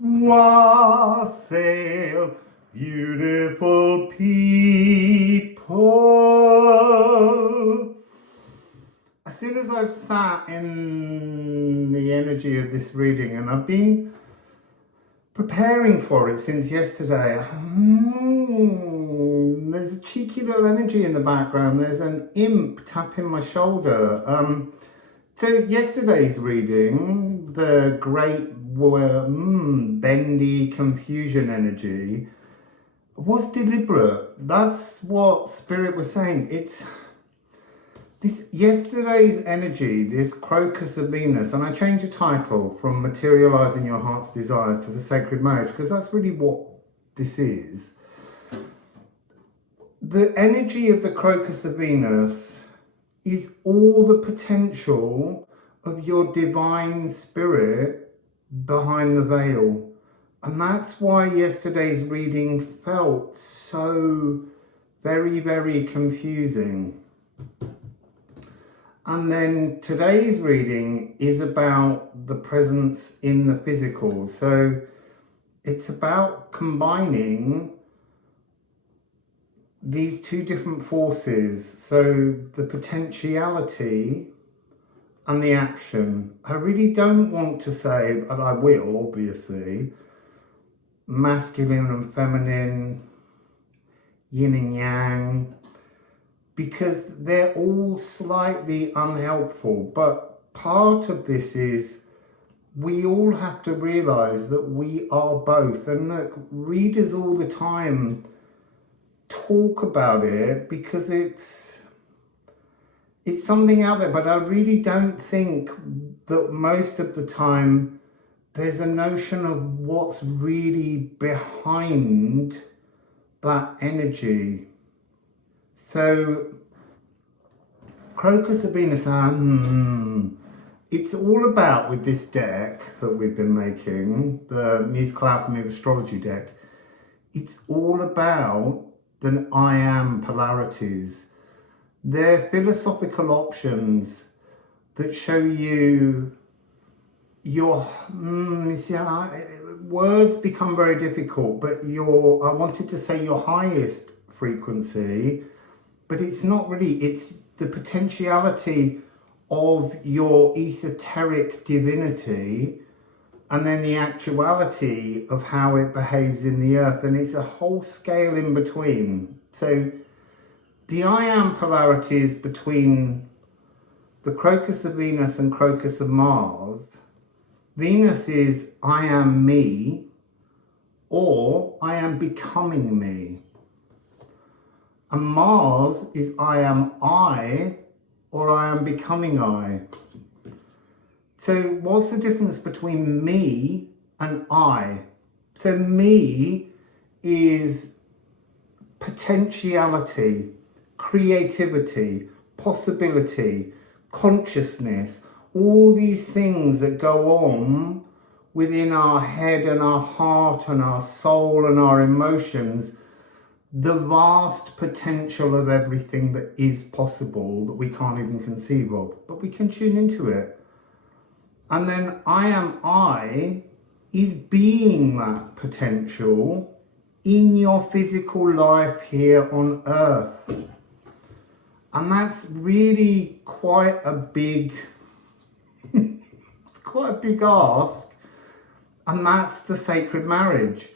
Wassail, beautiful people. As soon as I've sat in the energy of this reading, and I've been preparing for it since yesterday, there's a cheeky little energy in the background. There's an imp tapping my shoulder. So yesterday's reading, the great bendy confusion energy, was deliberate. That's what Spirit was saying. It's this yesterday's energy, this Crocus of Venus, and I changed the title from Materializing Your Heart's Desires to the Sacred Marriage, because that's really what this is. The energy of the Crocus of Venus is all the potential of your divine spirit behind the veil. And that's why yesterday's reading felt so very, very confusing. And then today's reading is about the presence in the physical. So it's about combining these two different forces. So the potentiality and the action. I really don't want to say, but I will, obviously, masculine and feminine, yin and yang, because they're all slightly unhelpful. But part of this is we all have to realize that we are both. And look, readers all the time talk about it because it's something out there, but I really don't think that most of the time there's a notion of what's really behind that energy. So Crocus of Venus, it's all about, with this deck that we've been making, the Musical Alchemy of Astrology deck, it's all about the I am polarities. They're philosophical options that show you your, words become very difficult, but I wanted to say your highest frequency, but it's not really, it's the potentiality of your esoteric divinity and then the actuality of how it behaves in the earth. And it's a whole scale in between. So the I am polarities between the Crocus of Venus and Crocus of Mars. Venus is I am me, or I am becoming me. And Mars is I am I, or I am becoming I. So what's the difference between me and I? So me is potentiality, creativity, possibility, consciousness, all these things that go on within our head and our heart and our soul and our emotions, the vast potential of everything that is possible that we can't even conceive of, but we can tune into it. And then I is being that potential in your physical life here on earth. And that's really quite a big, it's quite a big ask. And that's the sacred marriage.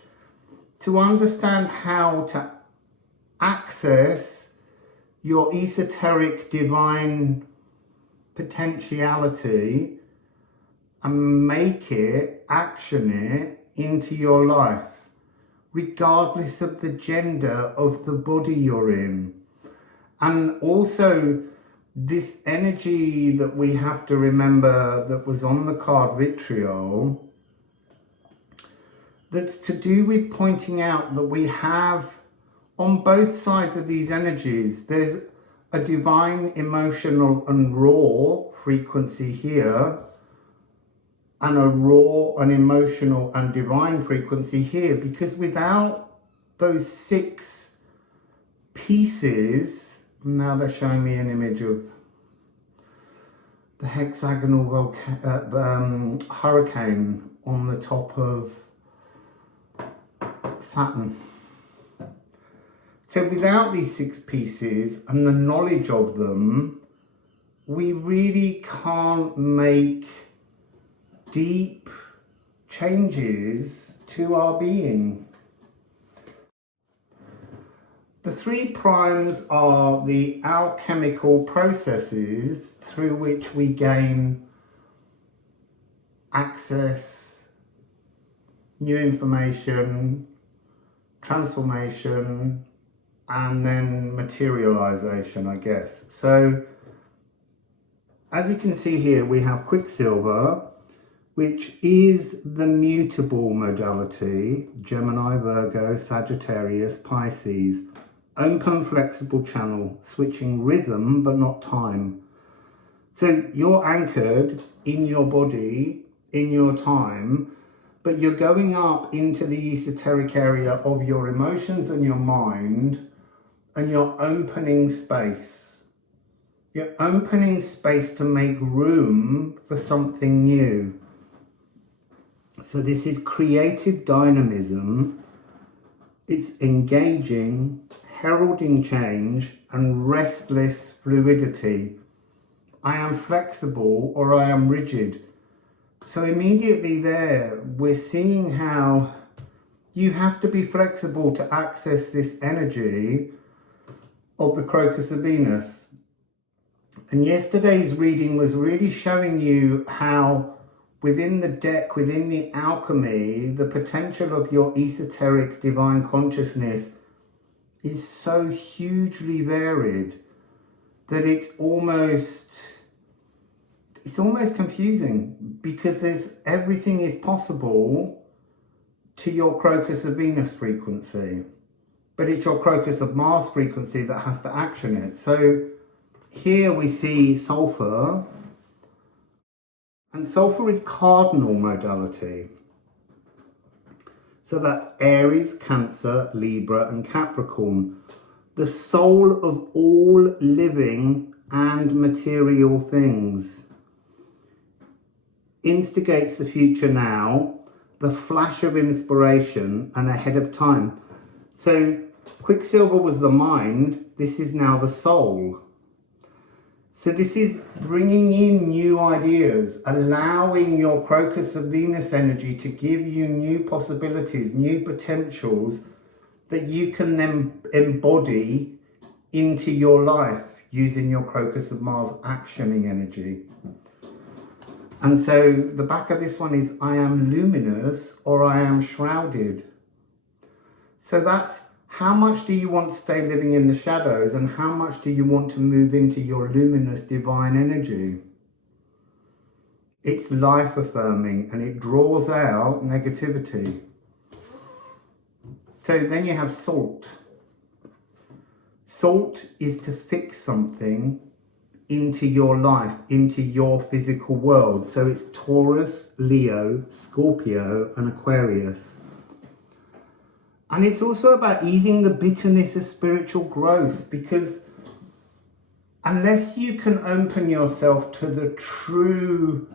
To understand how to access your esoteric divine potentiality and make it, action it into your life, regardless of the gender of the body you're in. And also this energy that we have to remember that was on the card vitriol, that's to do with pointing out that we have on both sides of these energies, there's a divine, emotional and raw frequency here, and a raw and emotional and divine frequency here, because without those 6 pieces, now they're showing me an image of the hexagonal hurricane on the top of Saturn. So without these 6 pieces and the knowledge of them, we really can't make deep changes to our being. The 3 primes are the alchemical processes through which we gain access, new information, transformation, and then materialization, I guess. So as you can see here, we have Quicksilver, which is the mutable modality, Gemini, Virgo, Sagittarius, Pisces. Open, flexible channel, switching rhythm but not time. So you're anchored in your body, in your time, but you're going up into the esoteric area of your emotions and your mind, and you're opening space. You're opening space to make room for something new. So this is creative dynamism. It's engaging, heralding change, and restless fluidity. I am flexible or I am rigid. So immediately there, we're seeing how you have to be flexible to access this energy of the Crocus of Venus. And yesterday's reading was really showing you how within the deck, within the alchemy, the potential of your esoteric divine consciousness is so hugely varied that it's almost confusing, because everything is possible to your Crocus of Venus frequency, but it's your Crocus of Mars frequency that has to action it. So here we see sulfur, and sulfur is cardinal modality. So that's Aries, Cancer, Libra, and Capricorn. The soul of all living and material things. Instigates the future now, the flash of inspiration, and ahead of time. So Quicksilver was the mind, this is now the soul. So this is bringing in new ideas, allowing your Crocus of Venus energy to give you new possibilities, new potentials that you can then embody into your life using your Crocus of Mars actioning energy. And so the back of this one is I am luminous or I am shrouded. So that's how much do you want to stay living in the shadows, and how much do you want to move into your luminous divine energy? It's life affirming and it draws out negativity. So then you have salt. Salt is to fix something into your life, into your physical world. So it's Taurus, Leo, Scorpio, and Aquarius. And it's also about easing the bitterness of spiritual growth, because unless you can open yourself to the true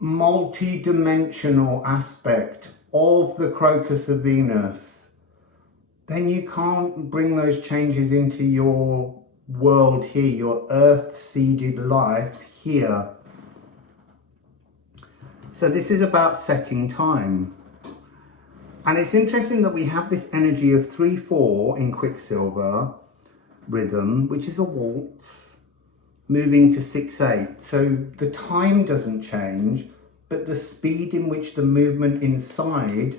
multi-dimensional aspect of the Crocus of Venus, then you can't bring those changes into your world here, your earth-seeded life here. So this is about setting time. And it's interesting that we have this energy of 3/4 in Quicksilver rhythm, which is a waltz, moving to 6/8. So the time doesn't change, but the speed in which the movement inside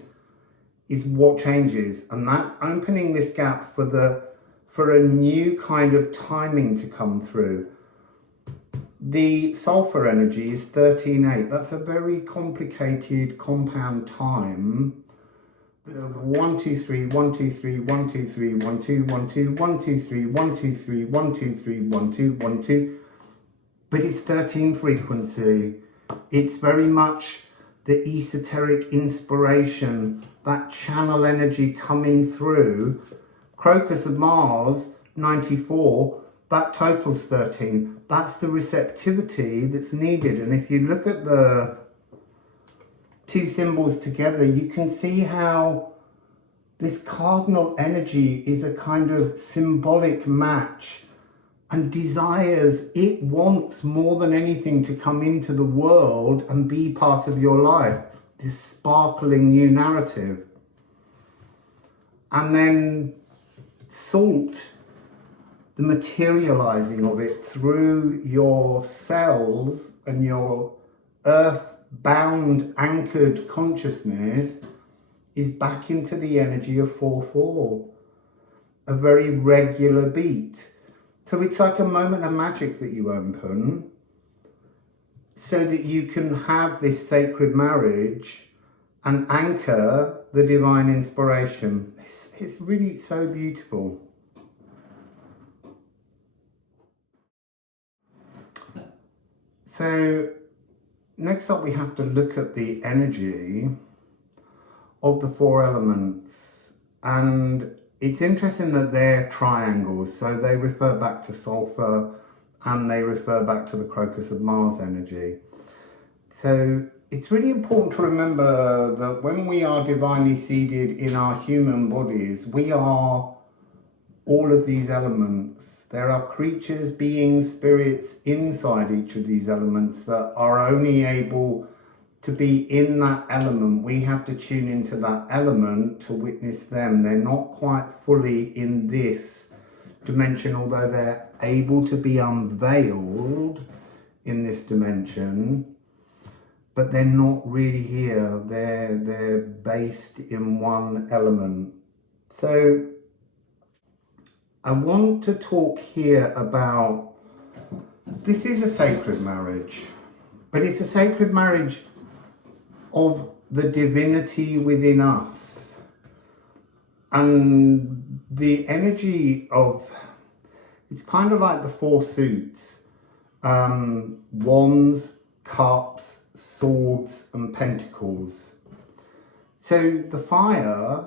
is what changes. And that's opening this gap for a new kind of timing to come through. The sulfur energy is 13/8. That's a very complicated compound time. 1 2 3 1 2 3 1 2 3 1 2 1 2 1 2 3 1 2 3 1 2 3 1 2 1 2, but it's 13 frequency. It's very much the esoteric inspiration, that channel energy coming through. Crocus of Mars 94, that totals 13. That's the receptivity that's needed. And if you look at the two symbols together, you can see how this cardinal energy is a kind of symbolic match and desires, it wants more than anything to come into the world and be part of your life, this sparkling new narrative. And then salt, the materializing of it through your cells and your earth-bound, anchored consciousness is back into the energy of 4/4, a very regular beat. So it's like a moment of magic that you open so that you can have this sacred marriage and anchor the divine inspiration. It's really so beautiful. So next up we have to look at the energy of the 4 elements, and it's interesting that they're triangles, so they refer back to sulfur and they refer back to the Crocus of Mars energy. So it's really important to remember that when we are divinely seeded in our human bodies, we are all of these elements. There are creatures, beings, spirits inside each of these elements that are only able to be in that element. We have to tune into that element to witness them. They're not quite fully in this dimension, although they're able to be unveiled in this dimension, but they're not really here. They're based in one element. So I want to talk here about, this is a sacred marriage, but it's a sacred marriage of the divinity within us. And the energy of, it's kind of like the 4 suits, wands, cups, swords and pentacles. So the fire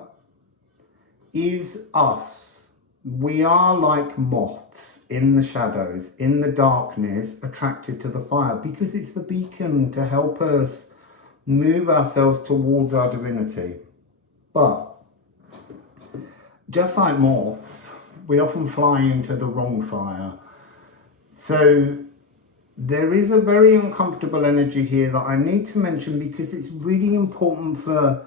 is us. We are like moths in the shadows, in the darkness, attracted to the fire because it's the beacon to help us move ourselves towards our divinity. But just like moths, we often fly into the wrong fire. So there is a very uncomfortable energy here that I need to mention because it's really important for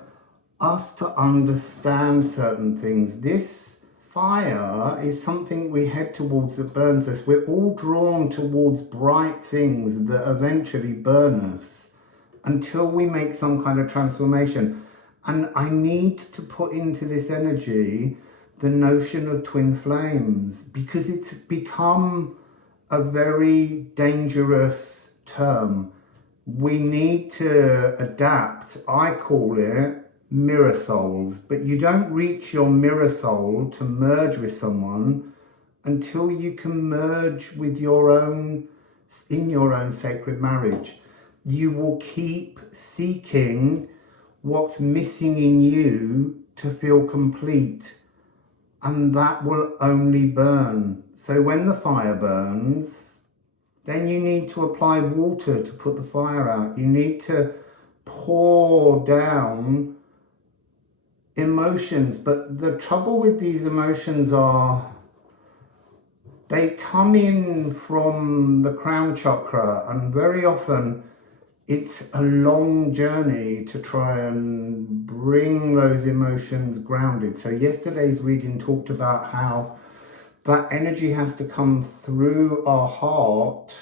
us to understand certain things. This fire is something we head towards that burns us. We're all drawn towards bright things that eventually burn us until we make some kind of transformation. And I need to put into this energy the notion of twin flames because it's become a very dangerous term. We need to adapt. I call it mirror souls, but you don't reach your mirror soul to merge with someone until you can merge with your own, in your own sacred marriage. You will keep seeking what's missing in you to feel complete, and that will only burn. So when the fire burns, then you need to apply water to put the fire out. You need to pour down emotions, but the trouble with these emotions are they come in from the crown chakra, and very often it's a long journey to try and bring those emotions grounded. So yesterday's reading talked about how that energy has to come through our heart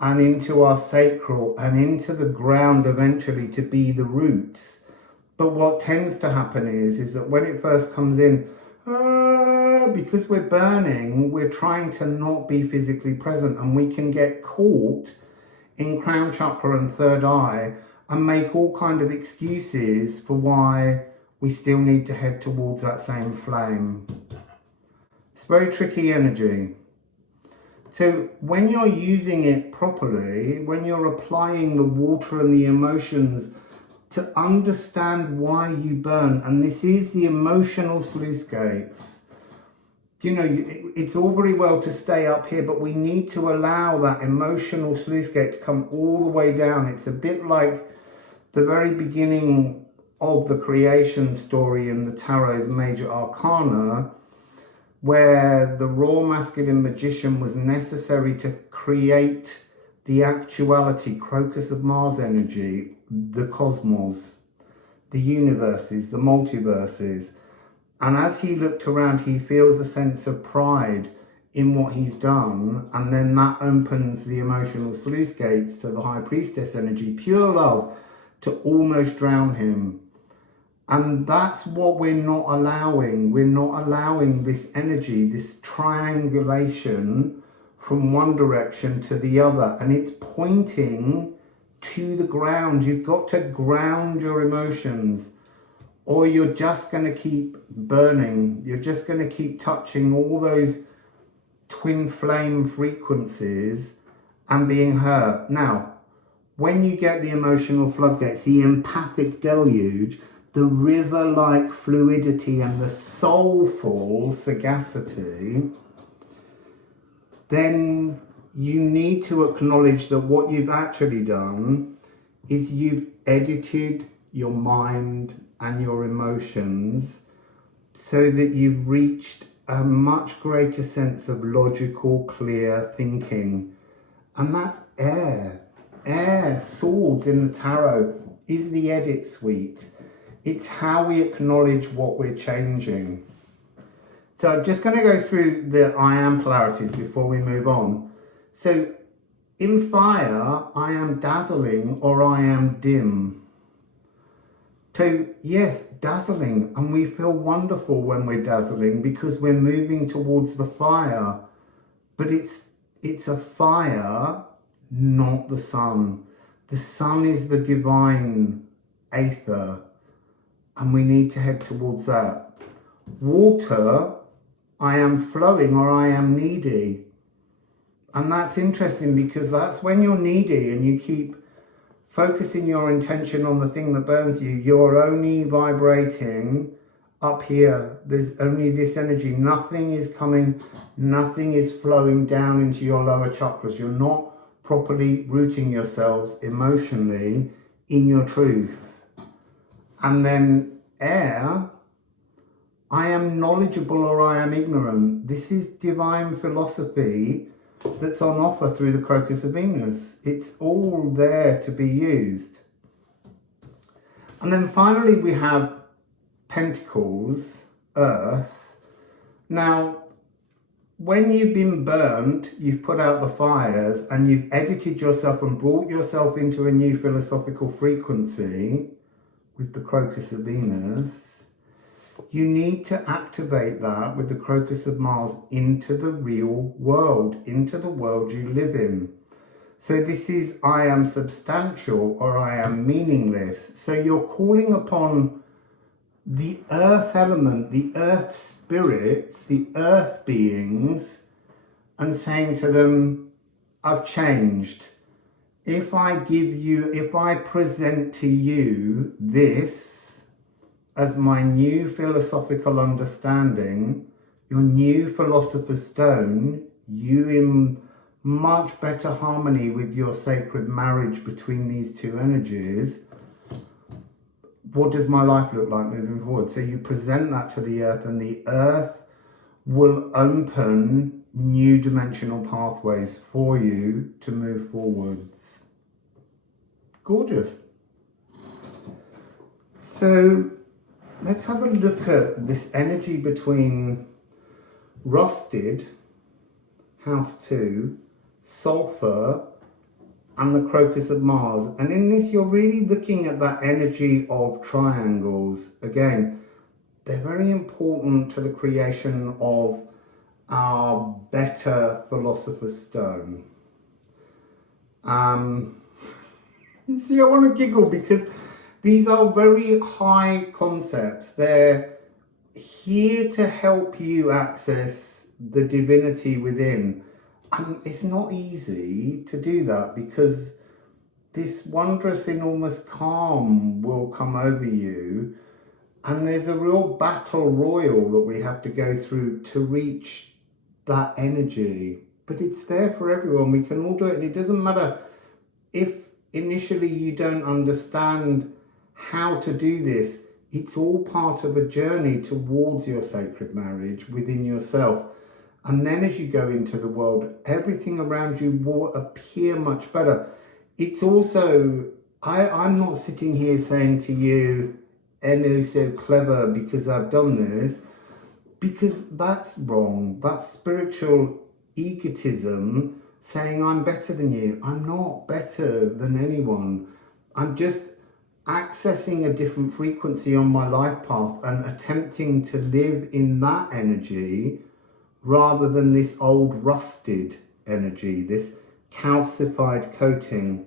and into our sacral and into the ground eventually to be the roots. But what tends to happen is that when it first comes in, because we're burning, we're trying to not be physically present, and we can get caught in crown chakra and third eye and make all kind of excuses for why we still need to head towards that same flame. It's very tricky energy. So when you're using it properly, when you're applying the water and the emotions to understand why you burn, and this is the emotional sluice gates. You know, it's all very well to stay up here, but we need to allow that emotional sluice gate to come all the way down. It's a bit like the very beginning of the creation story in the Tarot's major arcana, where the raw masculine magician was necessary to create the actuality, Crocus of Mars energy, the cosmos, the universes, the multiverses. And as he looked around, he feels a sense of pride in what he's done, and then that opens the emotional sluice gates to the High Priestess energy, pure love, to almost drown him. And that's what we're not allowing. We're not allowing this energy, this triangulation from one direction to the other, and it's pointing to the ground. You've got to ground your emotions, or you're just going to keep burning. You're just going to keep touching all those twin flame frequencies and being hurt. Now, when you get the emotional floodgates, the empathic deluge, the river-like fluidity and the soulful sagacity, then you need to acknowledge that what you've actually done is you've edited your mind and your emotions so that you've reached a much greater sense of logical, clear thinking. And that's air. Air, swords in the tarot, is the edit suite. It's how we acknowledge what we're changing. So I'm just going to go through the I am polarities before we move on. So in fire, I am dazzling or I am dim. So yes, dazzling, and we feel wonderful when we're dazzling because we're moving towards the fire. But it's a fire, not the sun. The sun is the divine aether, and we need to head towards that. Water, I am flowing or I am needy. And that's interesting because that's when you're needy and you keep focusing your intention on the thing that burns you. You're only vibrating up here. There's only this energy. Nothing is coming, nothing is flowing down into your lower chakras. You're not properly rooting yourselves emotionally in your truth. And then air, I am knowledgeable or I am ignorant. This is divine philosophy that's on offer through the Crocus of Venus. It's all there to be used. And then finally we have Pentacles, Earth. Now, when you've been burnt, you've put out the fires and you've edited yourself and brought yourself into a new philosophical frequency with the Crocus of Venus, you need to activate that with the Crocus of Mars into the real world, into the world you live in. So this is I am substantial or I am meaningless. So you're calling upon the earth element, the earth spirits, the earth beings, and saying to them, I've changed. If I present to you this as my new philosophical understanding, your new philosopher's stone, you in much better harmony with your sacred marriage between these two energies, what does my life look like moving forward? So you present that to the earth, and the earth will open new dimensional pathways for you to move forwards. Gorgeous. So let's have a look at this energy between Rusted, House 2, Sulfur, and the Crocus of Mars. And in this, you're really looking at that energy of triangles. Again, they're very important to the creation of our better philosopher's stone. See, I want to giggle because these are very high concepts. They're here to help you access the divinity within. And it's not easy to do that because this wondrous, enormous calm will come over you. And there's a real battle royal that we have to go through to reach that energy. But it's there for everyone. We can all do it. And it doesn't matter if initially you don't understand how to do this. It's all part of a journey towards your sacred marriage within yourself. And then as you go into the world, everything around you will appear much better. It's also, I'm not sitting here saying to you, Emma's so clever because I've done this, because that's wrong. That's spiritual egotism, saying I'm better than you. I'm not better than anyone. I'm just accessing a different frequency on my life path and attempting to live in that energy rather than this old rusted energy, this calcified coating.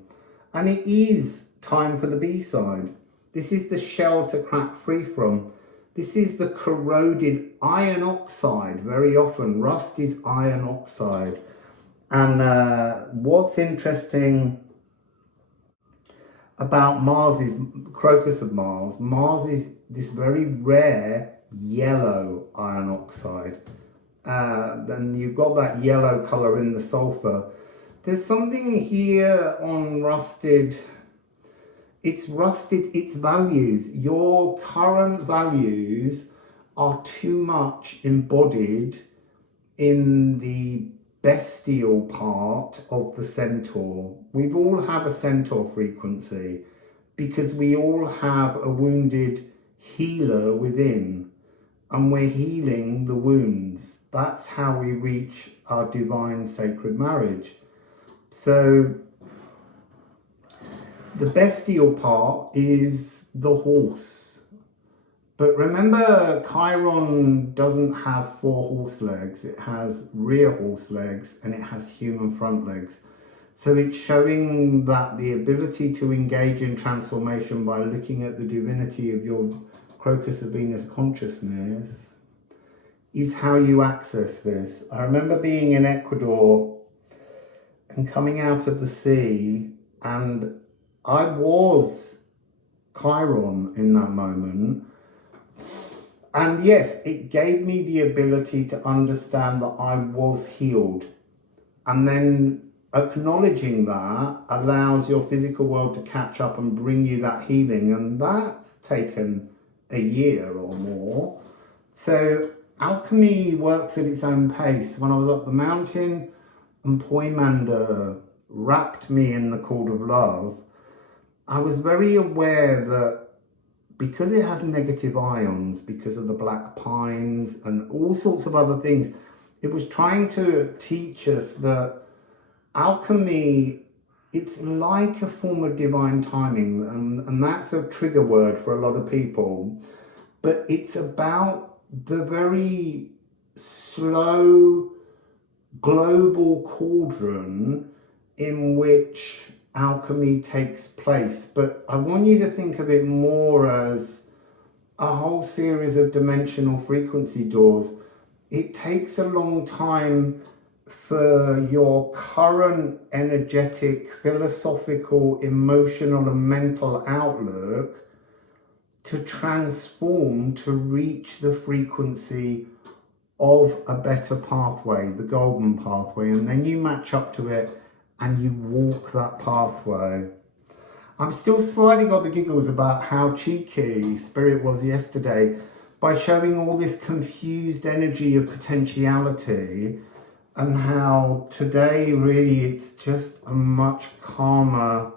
And it is time for the B-side. This is the shell to crack free from. This is the corroded iron oxide. Very often, rust is iron oxide. And what's interesting about Mars is Crocus of Mars. Mars is this very rare yellow iron oxide. Then you've got that yellow color in the sulfur. There's something here on rusted. It's rusted its values. Your current values are too much embodied in the bestial part of the centaur. We all have a centaur frequency because we all have a wounded healer within, and we're healing the wounds. That's how we reach our divine sacred marriage. So the bestial part is the horse. But remember, Chiron doesn't have 4 horse legs. It has rear horse legs and it has human front legs. So it's showing that the ability to engage in transformation by looking at the divinity of your Crocus of Venus consciousness is how you access this. I remember being in Ecuador and coming out of the sea, and I was Chiron in that moment. And yes, it gave me the ability to understand that I was healed. And then acknowledging that allows your physical world to catch up and bring you that healing. And that's taken a year or more. So alchemy works at its own pace. When I was up the mountain and Poimander wrapped me in the cord of love, I was very aware that because it has negative ions, because of the black pines and all sorts of other things, it was trying to teach us that alchemy, it's like a form of divine timing, and that's a trigger word for a lot of people, but it's about the very slow global cauldron in which alchemy takes place. But I want you to think of it more as a whole series of dimensional frequency doors. It takes a long time for your current energetic, philosophical, emotional and mental outlook to transform to reach the frequency of a better pathway, the golden pathway, and then you match up to it and you walk that pathway. I'm still slightly got the giggles about how cheeky Spirit was yesterday by showing all this confused energy of potentiality, and how today really it's just a much calmer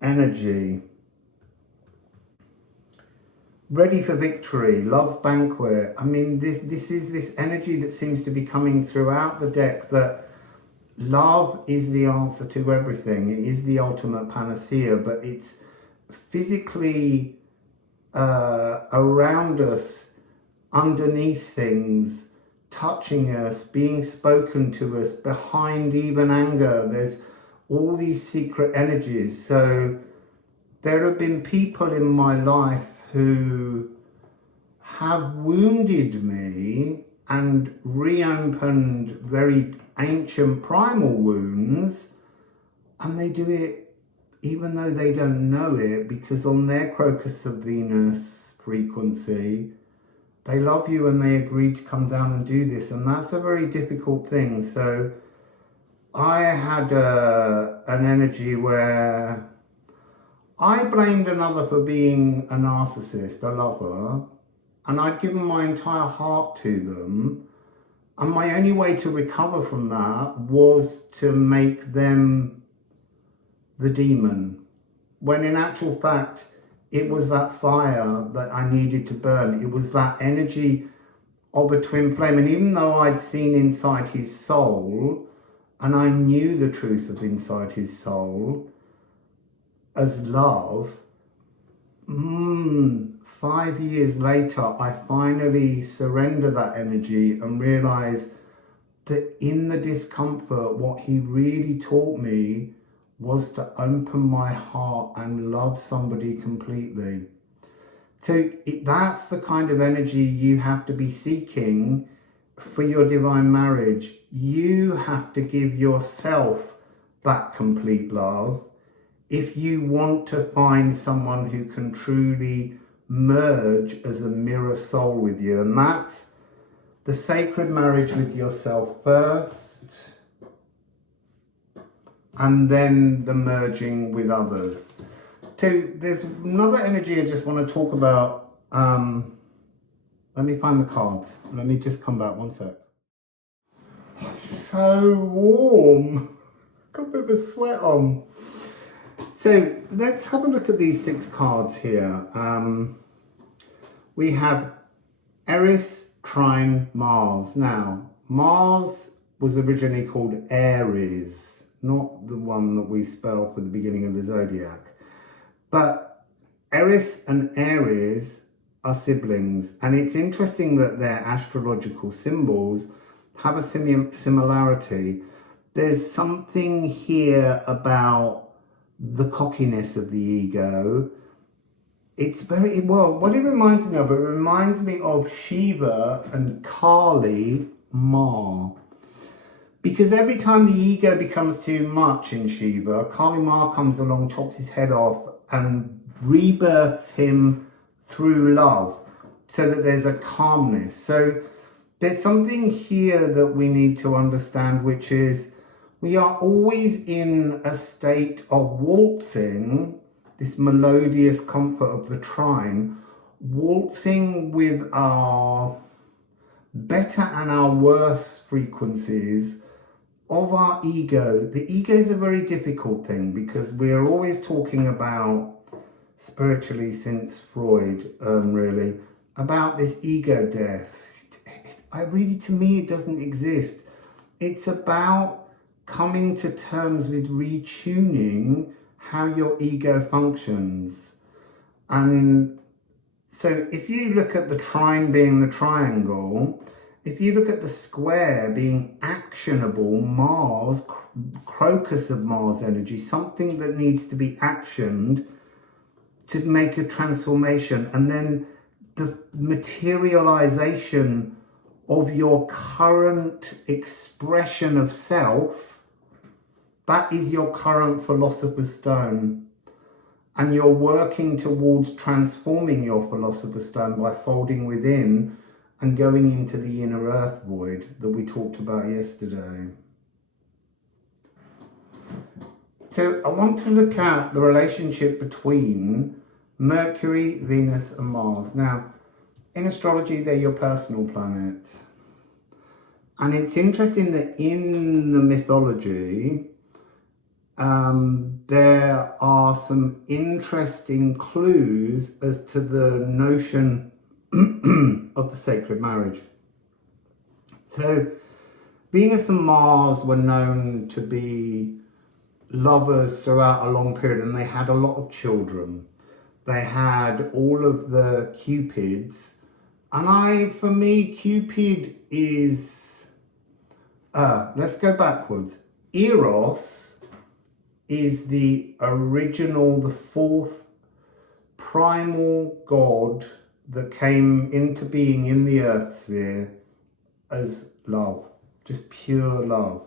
energy. Ready for victory, love's banquet. I mean, this is this energy that seems to be coming throughout the deck, that love is the answer to everything. It is the ultimate panacea, but it's physically around us, underneath things, touching us, being spoken to us, behind even anger. There's all these secret energies. So there have been people in my life who have wounded me and reopened very ancient primal wounds, and they do it even though they don't know it, because on their Crocus of Venus frequency they love you and they agreed to come down and do this, and that's a very difficult thing. So I had an energy where I blamed another for being a narcissist, a lover, and I'd given my entire heart to them. And my only way to recover from that was to make them the demon. When in actual fact, it was that fire that I needed to burn. It was that energy of a twin flame. And even though I'd seen inside his soul, and I knew the truth of inside his soul as love, 5 years later, I finally surrender that energy and realize that in the discomfort, what he really taught me was to open my heart and love somebody completely. So that's the kind of energy you have to be seeking for your divine marriage. You have to give yourself that complete love if you want to find someone who can truly merge as a mirror soul with you. And that's the sacred marriage with yourself first, and then the merging with others. So there's another energy I just want to talk about. Let me find the cards. Let me just come back one sec. Oh, so warm. Got a bit of a sweat on. So let's have a look at these 6 cards here. We have Eris, Trine, Mars. Now, Mars was originally called Aries, not the one that we spell for the beginning of the zodiac. But Eris and Aries are siblings, and it's interesting that their astrological symbols have a similarity. There's something here about the cockiness of the ego. It's very, well, what it reminds me of, it reminds me of Shiva and Kali Ma. Because every time the ego becomes too much in Shiva, Kali Ma comes along, chops his head off, and rebirths him through love, so that there's a calmness. So there's something here that we need to understand, which is we are always in a state of waltzing, this melodious comfort of the trine, waltzing with our better and our worse frequencies of our ego. The ego is a very difficult thing because we're always talking about, spiritually since Freud, really, about this ego death. To me, it doesn't exist. It's about coming to terms with retuning how your ego functions. And so if you look at the trine being the triangle, if you look at the square being actionable, Mars, Crocus of Mars energy, something that needs to be actioned to make a transformation, and then the materialization of your current expression of self, that is your current Philosopher's Stone. And you're working towards transforming your Philosopher's Stone by folding within and going into the inner earth void that we talked about yesterday. So I want to look at the relationship between Mercury, Venus and Mars. Now, in astrology, they're your personal planets. And it's interesting that in the mythology, there are some interesting clues as to the notion of the sacred marriage. So Venus and Mars were known to be lovers throughout a long period, and they had a lot of children. They had all of the Cupids, and for me, Cupid is, let's go backwards. Eros is the original, the 4th primal god that came into being in the earth sphere as love, just pure love.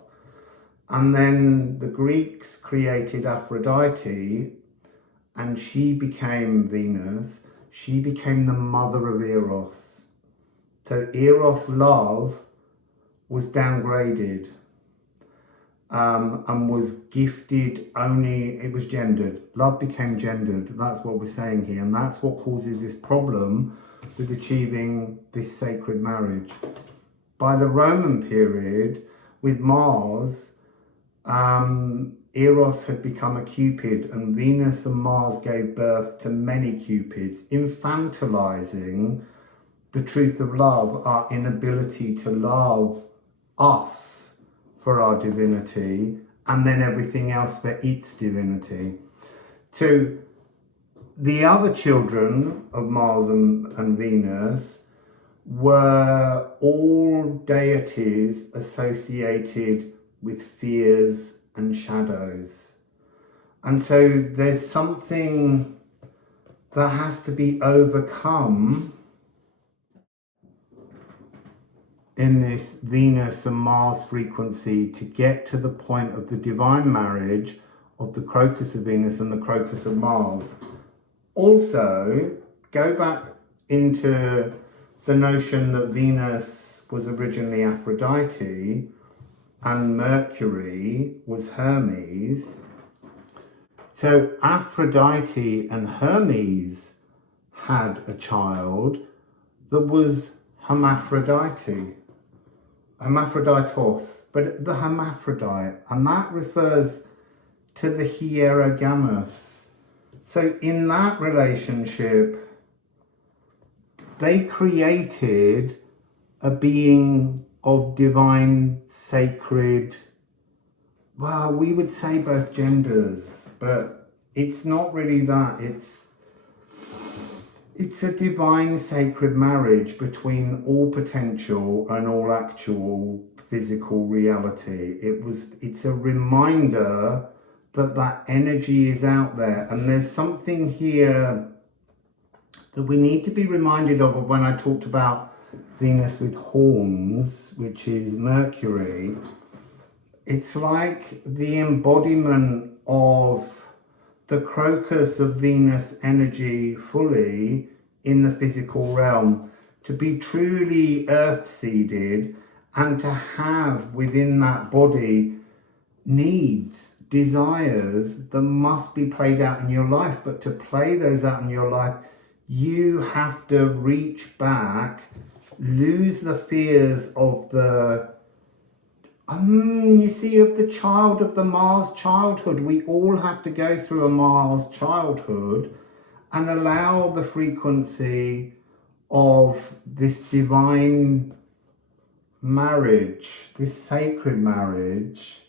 And then the Greeks created Aphrodite, and she became Venus. She became the mother of Eros. So Eros love was downgraded. and was gifted only, it was gendered. Love became gendered. That's what we're saying here. And that's what causes this problem with achieving this sacred marriage. By the Roman period, with Mars, Eros had become a Cupid, and Venus and Mars gave birth to many Cupids, infantilizing the truth of love, our inability to love us for our divinity, and then everything else for its divinity. So the other children of Mars and Venus were all deities associated with fears and shadows. And so there's something that has to be overcome in this Venus and Mars frequency to get to the point of the divine marriage of the Crocus of Venus and the Crocus of Mars. Also, go back into the notion that Venus was originally Aphrodite and Mercury was Hermes. So Aphrodite and Hermes had a child that was hermaphroditos, but the hermaphrodite, and that refers to the hierogamous. So in that relationship, they created a being of divine, sacred, well, we would say both genders, but it's not really that. It's a divine, sacred marriage between all potential and all actual physical reality. It's a reminder that energy is out there, and there's something here that we need to be reminded of when I talked about Venus with horns, which is Mercury. It's like the embodiment of the Crocus of Venus energy fully in the physical realm, to be truly earth-seeded and to have within that body needs, desires that must be played out in your life. But to play those out in your life, you have to reach back, lose the fears of the you see, of the child, of the Mars childhood. We all have to go through a Mars childhood and allow the frequency of this divine marriage, this sacred marriage,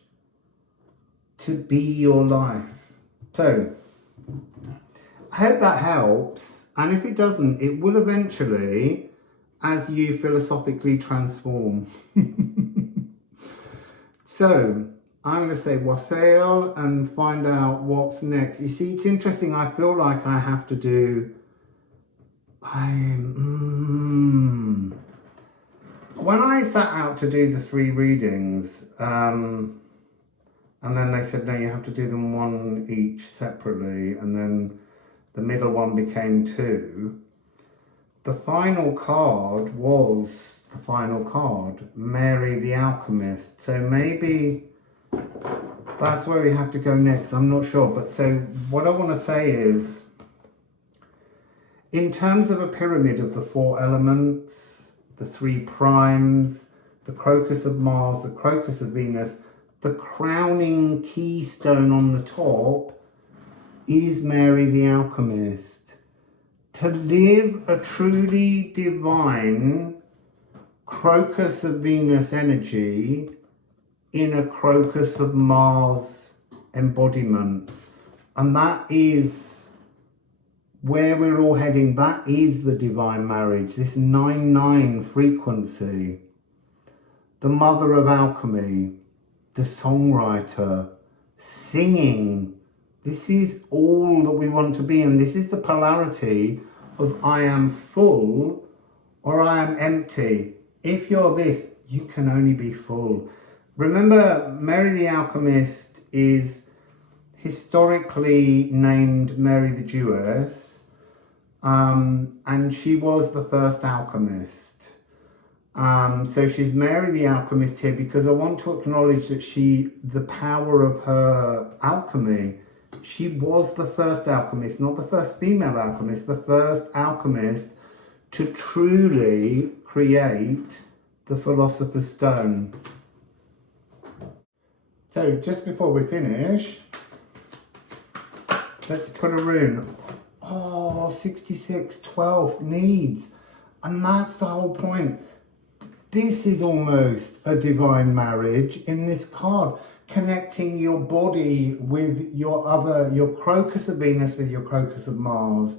to be your life. So I hope that helps, and if it doesn't, it will eventually, as you philosophically transform. So I'm going to say Wassail and find out what's next. You see, it's interesting. I feel like I have to do, when I sat out to do the 3 readings, and then they said, no, you have to do them 1 each separately, and then the middle one became 2. The final card was the final card, Mary the Alchemist. So maybe that's where we have to go next. I'm not sure. But so what I want to say is, in terms of a pyramid of the 4 elements, the 3 primes, the Crocus of Mars, the Crocus of Venus, the crowning keystone on the top is Mary the Alchemist. To live a truly divine Crocus of Venus energy in a Crocus of Mars embodiment. And that is where we're all heading. That is the divine marriage, this 9-9 frequency. The mother of alchemy, the songwriter, singing. This is all that we want to be, and this is the polarity of I am full or I am empty. If you're this, you can only be full. Remember, Mary the Alchemist is historically named Mary the Jewess, and she was the first alchemist. So she's Mary the Alchemist here because I want to acknowledge that the power of her alchemy, she was the first alchemist, not the first female alchemist, the first alchemist to truly create the Philosopher's Stone. So just before we finish, let's put a rune. Oh, 6612 needs. And that's the whole point. This is almost a divine marriage in this card, connecting your body with your Crocus of Venus with your Crocus of Mars.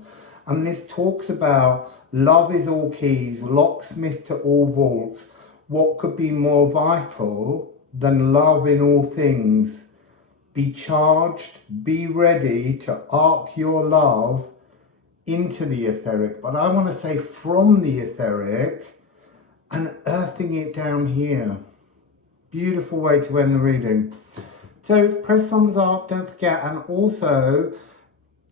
And this talks about love is all keys, locksmith to all vaults. What could be more vital than love in all things? Be charged, be ready to arc your love into the etheric. But I want to say from the etheric, and earthing it down here. Beautiful way to end the reading. So press thumbs up, don't forget, and also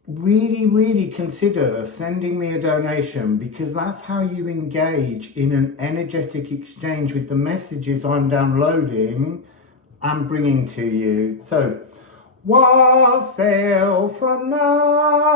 really consider sending me a donation, because that's how you engage in an energetic exchange with the messages I'm downloading and bringing to you. So, wassail for now.